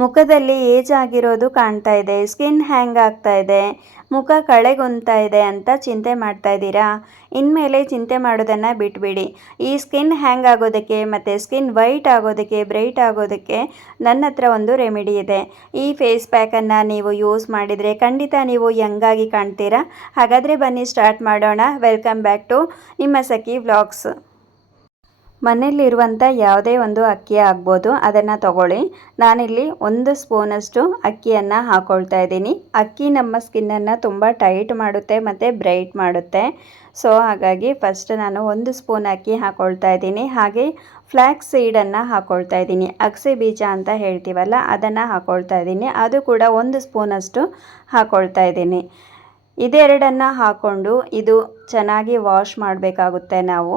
ಮುಖದಲ್ಲಿ ಏಜ್ ಆಗಿರೋದು ಕಾಣ್ತಾ ಇದೆ, ಸ್ಕಿನ್ ಹ್ಯಾಂಗ್ ಆಗ್ತಾ ಇದೆ, ಮುಖ ಕಳೆಗುಂತಾ ಇದೆ ಅಂತ ಚಿಂತೆ ಮಾಡ್ತಾ ಇದ್ದೀರಾ? ಇನ್ಮೇಲೆ ಚಿಂತೆ ಮಾಡೋದನ್ನು ಬಿಟ್ಬಿಡಿ. ಈ ಸ್ಕಿನ್ ಹ್ಯಾಂಗ್ ಆಗೋದಕ್ಕೆ ಮತ್ತು ಸ್ಕಿನ್ ವೈಟ್ ಆಗೋದಕ್ಕೆ, ಬ್ರೈಟ್ ಆಗೋದಕ್ಕೆ ನನ್ನ ಹತ್ರ ಒಂದು ರೆಮಿಡಿ ಇದೆ. ಈ ಫೇಸ್ ಪ್ಯಾಕನ್ನು ನೀವು ಯೂಸ್ ಮಾಡಿದರೆ ಖಂಡಿತ ನೀವು ಯಂಗಾಗಿ ಕಾಣ್ತೀರಾ? ಹಾಗಾದರೆ ಬನ್ನಿ ಸ್ಟಾರ್ಟ್ ಮಾಡೋಣ. ವೆಲ್ಕಮ್ ಬ್ಯಾಕ್ ಟು ನಿಮ್ಮ ಸಖಿ ವ್ಲಾಗ್ಸ್. ಮನೆಯಲ್ಲಿರುವಂಥ ಯಾವುದೇ ಒಂದು ಅಕ್ಕಿ ಆಗ್ಬೋದು, ಅದನ್ನು ತಗೊಳ್ಳಿ. ನಾನಿಲ್ಲಿ ಒಂದು ಸ್ಪೂನಷ್ಟು ಅಕ್ಕಿಯನ್ನು ಹಾಕ್ಕೊಳ್ತಾ ಇದ್ದೀನಿ. ಅಕ್ಕಿ ನಮ್ಮ ಸ್ಕಿನ್ನನ್ನು ತುಂಬ ಟೈಟ್ ಮಾಡುತ್ತೆ ಮತ್ತು ಬ್ರೈಟ್ ಮಾಡುತ್ತೆ. ಸೊ, ಹಾಗಾಗಿ ಫಸ್ಟ್ ನಾನು ಒಂದು ಸ್ಪೂನ್ ಅಕ್ಕಿ ಹಾಕ್ಕೊಳ್ತಾ ಇದ್ದೀನಿ. ಹಾಗೆ ಫ್ಲ್ಯಾಕ್ಸ್ ಸೀಡನ್ನು ಹಾಕ್ಕೊಳ್ತಾ ಇದ್ದೀನಿ. ಅಗಸೆ ಬೀಜ ಅಂತ ಹೇಳ್ತೀವಲ್ಲ, ಅದನ್ನು ಹಾಕ್ಕೊಳ್ತಾ ಇದ್ದೀನಿ. ಅದು ಕೂಡ ಒಂದು ಸ್ಪೂನಷ್ಟು ಹಾಕ್ಕೊಳ್ತಾ ಇದ್ದೀನಿ. ಇದೆರಡನ್ನು ಹಾಕ್ಕೊಂಡು ಇದು ಚೆನ್ನಾಗಿ ವಾಶ್ ಮಾಡಬೇಕಾಗುತ್ತೆ ನಾವು.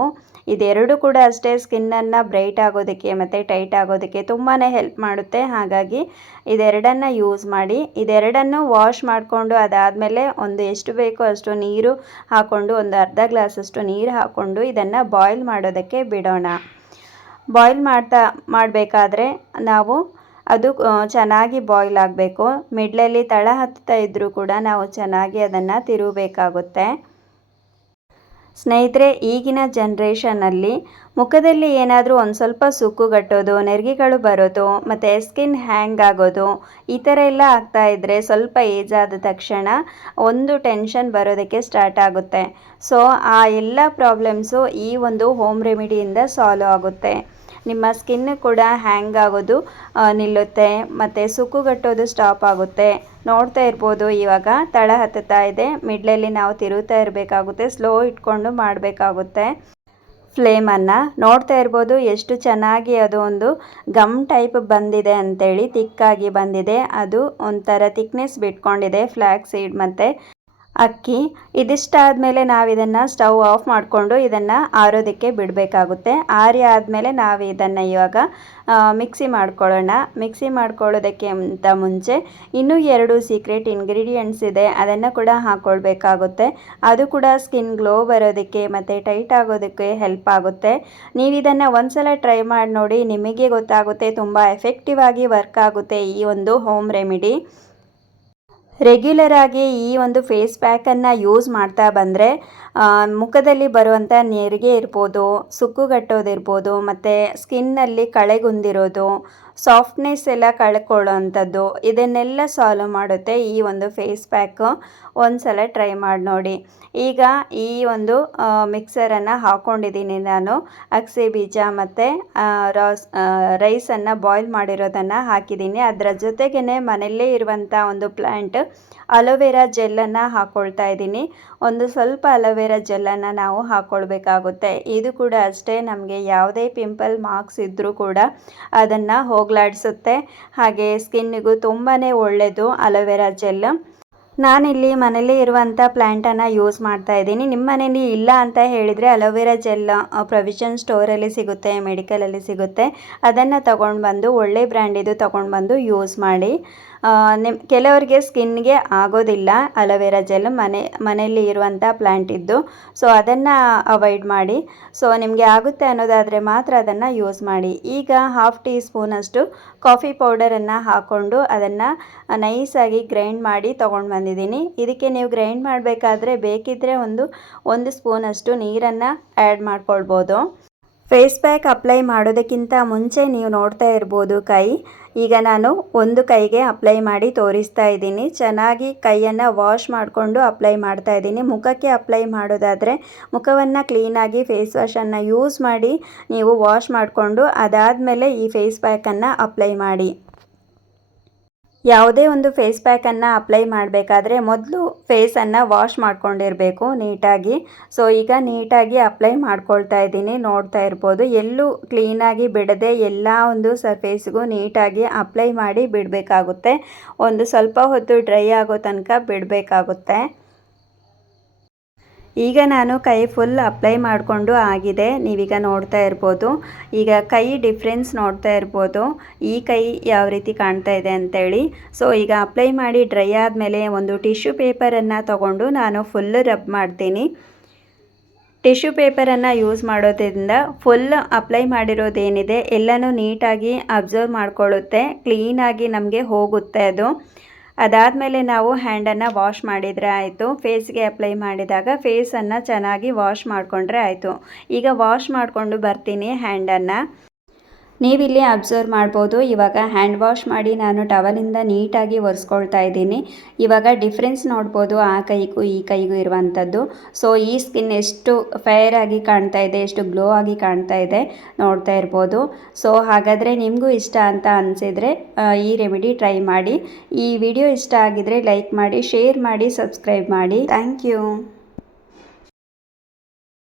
ಇದೆರಡು ಕೂಡ ಅಷ್ಟೇ ಸ್ಕಿನ್ನನ್ನು ಬ್ರೈಟ್ ಆಗೋದಕ್ಕೆ ಮತ್ತು ಟೈಟ್ ಆಗೋದಕ್ಕೆ ತುಂಬಾ ಹೆಲ್ಪ್ ಮಾಡುತ್ತೆ. ಹಾಗಾಗಿ ಇದೆರಡನ್ನು ಯೂಸ್ ಮಾಡಿ, ಇದೆರಡನ್ನು ವಾಶ್ ಮಾಡಿಕೊಂಡು ಅದಾದಮೇಲೆ ಒಂದು ಎಷ್ಟು ಬೇಕೋ ಅಷ್ಟು ನೀರು ಹಾಕ್ಕೊಂಡು ಒಂದು ಅರ್ಧ ಗ್ಲಾಸಷ್ಟು ನೀರು ಹಾಕ್ಕೊಂಡು ಇದನ್ನು ಬಾಯ್ಲ್ ಮಾಡೋದಕ್ಕೆ ಬಿಡೋಣ. ಬಾಯ್ಲ್ ಮಾಡ್ತಾ, ಮಾಡಬೇಕಾದ್ರೆ ನಾವು ಅದು ಚೆನ್ನಾಗಿ ಬಾಯ್ಲ್ ಆಗಬೇಕು. ಮಿಡ್ಲಲ್ಲಿ ತಳ ಹತ್ತುತ್ತಾ ಇದ್ದರೂ ಕೂಡ ನಾವು ಚೆನ್ನಾಗಿ ಅದನ್ನು ತಿರುಗಬೇಕಾಗುತ್ತೆ. ಸ್ನೇಹಿತರೆ, ಈಗಿನ ಜನ್ರೇಷನಲ್ಲಿ ಮುಖದಲ್ಲಿ ಏನಾದರೂ ಒಂದು ಸ್ವಲ್ಪ ಸುಕ್ಕುಗಟ್ಟೋದು ನೆರಿಗೆಗಳು ಬರೋದು, ಮತ್ತು ಸ್ಕಿನ್ ಹ್ಯಾಂಗ್ ಆಗೋದು, ಈ ಥರ ಎಲ್ಲ ಆಗ್ತಾ ಇದ್ದರೆ ಸ್ವಲ್ಪ ಏಜ್ ಆದ ತಕ್ಷಣ ಒಂದು ಟೆನ್ಷನ್ ಬರೋದಕ್ಕೆ ಸ್ಟಾರ್ಟ್ ಆಗುತ್ತೆ. ಸೊ ಆ ಎಲ್ಲ ಪ್ರಾಬ್ಲಮ್ಸು ಈ ಒಂದು ಹೋಮ್ ರೆಮಿಡಿಯಿಂದ ಸಾಲ್ವ್ ಆಗುತ್ತೆ. ನಿಮ್ಮ ಸ್ಕಿನ್ ಕೂಡ ಹ್ಯಾಂಗ್ ಆಗೋದು ನಿಲ್ಲುತ್ತೆ, ಮತ್ತು ಸುಕ್ಕುಗಟ್ಟೋದು ಸ್ಟಾಪ್ ಆಗುತ್ತೆ. ನೋಡ್ತಾ ಇರ್ಬೋದು, ಇವಾಗ ತಳ ಹತ್ತುತ್ತಾ ಇದೆ. ಮಿಡ್ಲಲ್ಲಿ ನಾವು ತಿರುಗ್ತಾ ಇರಬೇಕಾಗುತ್ತೆ ಸ್ಲೋ ಇಟ್ಕೊಂಡು ಮಾಡಬೇಕಾಗುತ್ತೆ. ಫ್ಲೇಮನ್ನು ನೋಡ್ತಾ ಇರ್ಬೋದು, ಎಷ್ಟು ಚೆನ್ನಾಗಿ ಅದು ಒಂದು ಗಮ್ ಟೈಪ್ ಬಂದಿದೆ ಅಂತೇಳಿ, ತಿಕ್ಕಾಗಿ ಬಂದಿದೆ. ಅದು ಒಂಥರ ತಿಕ್ನೆಸ್ ಬಿಟ್ಕೊಂಡಿದೆ ಫ್ಲ್ಯಾಕ್ ಸೀಡ್ ಮತ್ತು. ಅಕ್ಕಿ ಇದಿಷ್ಟಾದಮೇಲೆ ನಾವು ಇದನ್ನು ಸ್ಟವ್ ಆಫ್ ಮಾಡಿಕೊಂಡು ಇದನ್ನು ಆರೋದಕ್ಕೆ ಬಿಡಬೇಕಾಗುತ್ತೆ. ಆರಿ ಆದಮೇಲೆ ನಾವು ಇದನ್ನು ಇವಾಗ ಮಿಕ್ಸಿ ಮಾಡ್ಕೊಳ್ಳೋಣ. ಮಿಕ್ಸಿ ಮಾಡ್ಕೊಳ್ಳೋದಕ್ಕೆ ಅಂತ ಮುಂಚೆ ಇನ್ನೂ ಎರಡು ಸೀಕ್ರೆಟ್ ಇಂಗ್ರೀಡಿಯೆಂಟ್ಸ್ ಇದೆ. ಅದನ್ನು ಕೂಡ ಹಾಕ್ಕೊಳ್ಬೇಕಾಗುತ್ತೆ ಅದು ಕೂಡ ಸ್ಕಿನ್ ಗ್ಲೋ ಬರೋದಕ್ಕೆ ಮತ್ತು ಟೈಟ್ ಆಗೋದಕ್ಕೆ ಹೆಲ್ಪ್ ಆಗುತ್ತೆ. ನೀವು ಇದನ್ನು ಒಂದ್ಸಲ ಟ್ರೈ ಮಾಡಿ ನೋಡಿ ನಿಮಗೆ ಗೊತ್ತಾಗುತ್ತೆ ತುಂಬ ಎಫೆಕ್ಟಿವ್ ಆಗಿ ವರ್ಕ್ ಆಗುತ್ತೆ ಈ ಒಂದು ಹೋಮ್ ರೆಮಿಡಿ ರೆಗ್ಯುಲರ್ ಆಗಿ ಈ ಒಂದು ಫೇಸ್ ಪ್ಯಾಕನ್ನು ಯೂಸ್ ಮಾಡ್ತಾ ಬಂದರೆ ಮುಖದಲ್ಲಿ ಬರುವಂಥ ನೆರಿಗೆ ಇರ್ಬೋದು, ಸುಕ್ಕುಗಟ್ಟೋದಿರ್ಬೋದು, ಮತ್ತು ಸ್ಕಿನ್ನಲ್ಲಿ ಕಳೆಗುಂದಿರೋದು ಸಾಫ್ಟ್ನೆಸ್ ಎಲ್ಲ ಕಳ್ಕೊಳ್ಳೋ ಅಂಥದ್ದು ಇದನ್ನೆಲ್ಲ ಸಾಲ್ವ್ ಮಾಡುತ್ತೆ ಈ ಒಂದು ಫೇಸ್ ಪ್ಯಾಕು ಒಂದು ಸಲ ಟ್ರೈ ಮಾಡಿ ನೋಡಿ. ಈಗ ಈ ಒಂದು ಮಿಕ್ಸರನ್ನು ಹಾಕ್ಕೊಂಡಿದ್ದೀನಿ ನಾನು. ಅಗಸೆ ಬೀಜ ಮತ್ತು ರಾಸ್ ರೈಸನ್ನು ಬಾಯ್ಲ್ ಮಾಡಿರೋದನ್ನು ಹಾಕಿದ್ದೀನಿ. ಅದರ ಜೊತೆಗೇ ಮನೆಯಲ್ಲೇ ಇರುವಂಥ ಒಂದು ಪ್ಲ್ಯಾಂಟ್ ಅಲೋವೆರಾ ಜೆಲ್ಲನ್ನು ಹಾಕ್ಕೊಳ್ತಾ ಇದ್ದೀನಿ. ಒಂದು ಸ್ವಲ್ಪ ಅಲೋವೆರಾ ಜೆಲ್ಲನ್ನು ನಾವು ಹಾಕ್ಕೊಳ್ಬೇಕಾಗುತ್ತೆ ಇದು ಕೂಡ ಅಷ್ಟೇ ನಮಗೆ ಯಾವುದೇ ಪಿಂಪಲ್ ಮಾರ್ಕ್ಸ್ ಇದ್ದರೂ ಕೂಡ ಅದನ್ನು ಹೋಗಲಾಡಿಸುತ್ತೆ. ಹಾಗೆ ಸ್ಕಿನ್ನಿಗೂ ತುಂಬಾ ಒಳ್ಳೆಯದು ಅಲೋವೆರಾ ಜೆಲ್. ನಾನಿಲ್ಲಿ ಮನೇಲಿ ಇರುವಂಥ ಪ್ಲ್ಯಾಂಟನ್ನು ಯೂಸ್ ಮಾಡ್ತಾ ಇದ್ದೀನಿ. ನಿಮ್ಮ ಮನೇಲಿ ಇಲ್ಲ ಅಂತ ಹೇಳಿದರೆ ಅಲೋವೆರಾ ಜೆಲ್ ಪ್ರೊವಿಷನ್ ಸ್ಟೋರಲ್ಲಿ ಸಿಗುತ್ತೆ, ಮೆಡಿಕಲಲ್ಲಿ ಸಿಗುತ್ತೆ. ಅದನ್ನು ತೊಗೊಂಡು ಬಂದು ಒಳ್ಳೆ ಬ್ರ್ಯಾಂಡಿದು ತೊಗೊಂಡು ಬಂದು ಯೂಸ್ ಮಾಡಿ. ನಿಮ್ಮ ಕೆಲವರಿಗೆ ಸ್ಕಿನ್ಗೆ ಆಗೋದಿಲ್ಲ. ಅಲೋವೆರಾ ಜೆಲ್ ಮನೆ, ಮನೆಯಲ್ಲಿ ಇರುವಂಥ ಪ್ಲ್ಯಾಂಟ್ ಇದ್ದು, ಸೊ ಅದನ್ನು ಅವಾಯ್ಡ್ ಮಾಡಿ. ಸೊ ನಿಮಗೆ ಆಗುತ್ತೆ ಅನ್ನೋದಾದರೆ ಮಾತ್ರ ಅದನ್ನು ಯೂಸ್ ಮಾಡಿ. ಈಗ ಹಾಫ್ ಟೀ ಸ್ಪೂನಷ್ಟು ಕಾಫಿ ಪೌಡರನ್ನು ಹಾಕ್ಕೊಂಡು ಅದನ್ನು ನೈಸಾಗಿ ಗ್ರೈಂಡ್ ಮಾಡಿ ತೊಗೊಂಡು ಬಂದಿದ್ದೀನಿ. ಇದಕ್ಕೆ ನೀವು ಗ್ರೈಂಡ್ ಮಾಡಬೇಕಾದ್ರೆ ಬೇಕಿದ್ದರೆ ಒಂದು ಒಂದು ಸ್ಪೂನಷ್ಟು ನೀರನ್ನು ಆ್ಯಡ್ ಮಾಡ್ಕೊಳ್ಬೋದು. ಫೇಸ್ ಪ್ಯಾಕ್ ಅಪ್ಲೈ ಮಾಡೋದಕ್ಕಿಂತ ಮುಂಚೆ ನೀವು ನೋಡ್ತಾ ಇರ್ಬೋದು ಕೈ. ಈಗ ನಾನು ಒಂದು ಕೈಗೆ ಅಪ್ಲೈ ಮಾಡಿ ತೋರಿಸ್ತಾ ಇದ್ದೀನಿ. ಚೆನ್ನಾಗಿ ಕೈಯನ್ನು ವಾಶ್ ಮಾಡಿಕೊಂಡು ಅಪ್ಲೈ ಮಾಡ್ತಾ ಇದ್ದೀನಿ. ಮುಖಕ್ಕೆ ಅಪ್ಲೈ ಮಾಡೋದಾದರೆ ಮುಖವನ್ನು ಕ್ಲೀನಾಗಿ ಫೇಸ್ ವಾಶನ್ನು ಯೂಸ್ ಮಾಡಿ ನೀವು ವಾಶ್ ಮಾಡಿಕೊಂಡು ಅದಾದಮೇಲೆ ಈ ಫೇಸ್ ಪ್ಯಾಕನ್ನು ಅಪ್ಲೈ ಮಾಡಿ. ಯಾವುದೇ ಒಂದು ಫೇಸ್ ಪ್ಯಾಕನ್ನು ಅಪ್ಲೈ ಮಾಡಬೇಕಾದ್ರೆ ಮೊದಲು ಫೇಸನ್ನು ವಾಶ್ ಮಾಡ್ಕೊಂಡಿರಬೇಕು ನೀಟಾಗಿ. ಸೊ ಈಗ ನೀಟಾಗಿ ಅಪ್ಲೈ ಮಾಡ್ಕೊಳ್ತಾ ಇದ್ದೀನಿ. ನೋಡ್ತಾ ಇರ್ಬೋದು. ಎಲ್ಲೂ ಕ್ಲೀನಾಗಿ ಬಿಡದೆ ಎಲ್ಲ ಒಂದು ಸರ್ಫೇಸ್ಗೂ ನೀಟಾಗಿ ಅಪ್ಲೈ ಮಾಡಿ ಬಿಡಬೇಕಾಗುತ್ತೆ. ಒಂದು ಸ್ವಲ್ಪ ಹೊತ್ತು ಡ್ರೈ ಆಗೋ ತನಕ ಬಿಡಬೇಕಾಗುತ್ತೆ. ಈಗ ನಾನು ಕೈ ಫುಲ್ ಅಪ್ಲೈ ಮಾಡಿಕೊಂಡು ಆಗಿದೆ. ನೀವೀಗ ನೋಡ್ತಾ ಇರ್ಬೋದು. ಈಗ ಕೈ ಡಿಫ್ರೆನ್ಸ್ ನೋಡ್ತಾ ಇರ್ಬೋದು. ಈ ಕೈ ಯಾವ ರೀತಿ ಕಾಣ್ತಾ ಇದೆ ಅಂತೇಳಿ. ಸೊ ಈಗ ಅಪ್ಲೈ ಮಾಡಿ ಡ್ರೈ ಆದಮೇಲೆ ಒಂದು ಟಿಶ್ಯೂ ಪೇಪರನ್ನು ತಗೊಂಡು ನಾನು ಫುಲ್ ರಬ್ ಮಾಡ್ತೀನಿ. ಟಿಶ್ಯೂ ಪೇಪರನ್ನು ಯೂಸ್ ಮಾಡೋದ್ರಿಂದ ಫುಲ್ ಅಪ್ಲೈ ಮಾಡಿರೋದೇನಿದೆ ಎಲ್ಲನೂ ನೀಟಾಗಿ ಅಬ್ಸರ್ವ್ ಮಾಡ್ಕೊಳ್ಳುತ್ತೆ. ಕ್ಲೀನಾಗಿ ನಮಗೆ ಹೋಗುತ್ತೆ ಅದು. ಅದಾದಮೇಲೆ ನಾವು ಹ್ಯಾಂಡನ್ನು ವಾಶ್ ಮಾಡಿದರೆ ಆಯಿತು. ಫೇಸ್ಗೆ ಅಪ್ಲೈ ಮಾಡಿದಾಗ ಫೇಸನ್ನು ಚೆನ್ನಾಗಿ ವಾಶ್ ಮಾಡಿಕೊಂಡ್ರೆ ಆಯಿತು. ಈಗ ವಾಶ್ ಮಾಡಿಕೊಂಡು ಬರ್ತೀನಿ ಹ್ಯಾಂಡನ್ನು ನೀವಿಲ್ಲಿ ಅಬ್ಸರ್ವ್ ಮಾಡ್ಬೋದು. ಇವಾಗ ಹ್ಯಾಂಡ್ ವಾಶ್ ಮಾಡಿ ನಾನು ಟವಲಿಂದ ನೀಟಾಗಿ ಒರೆಸ್ಕೊಳ್ತಾ ಇದ್ದೀನಿ. ಇವಾಗ ಡಿಫ್ರೆನ್ಸ್ ನೋಡ್ಬೋದು ಆ ಕೈಗೂ ಈ ಕೈಗೂ ಇರುವಂಥದ್ದು. ಸೊ, ಈ ಸ್ಕಿನ್ ಎಷ್ಟು ಫೇರ್ ಆಗಿ ಕಾಣ್ತಾ ಇದೆ, ಎಷ್ಟು ಗ್ಲೋ ಆಗಿ ಕಾಣ್ತಾ ಇದೆ ನೋಡ್ತಾ ಇರ್ಬೋದು. ಸೊ, ಹಾಗಾದರೆ ನಿಮಗೂ ಇಷ್ಟ ಅಂತ ಅನಿಸಿದರೆ ಈ ರೆಮಿಡಿ ಟ್ರೈ ಮಾಡಿ. ಈ ವಿಡಿಯೋ ಇಷ್ಟ ಆಗಿದರೆ ಲೈಕ್ ಮಾಡಿ, ಶೇರ್ ಮಾಡಿ, ಸಬ್ಸ್ಕ್ರೈಬ್ ಮಾಡಿ. Thank you.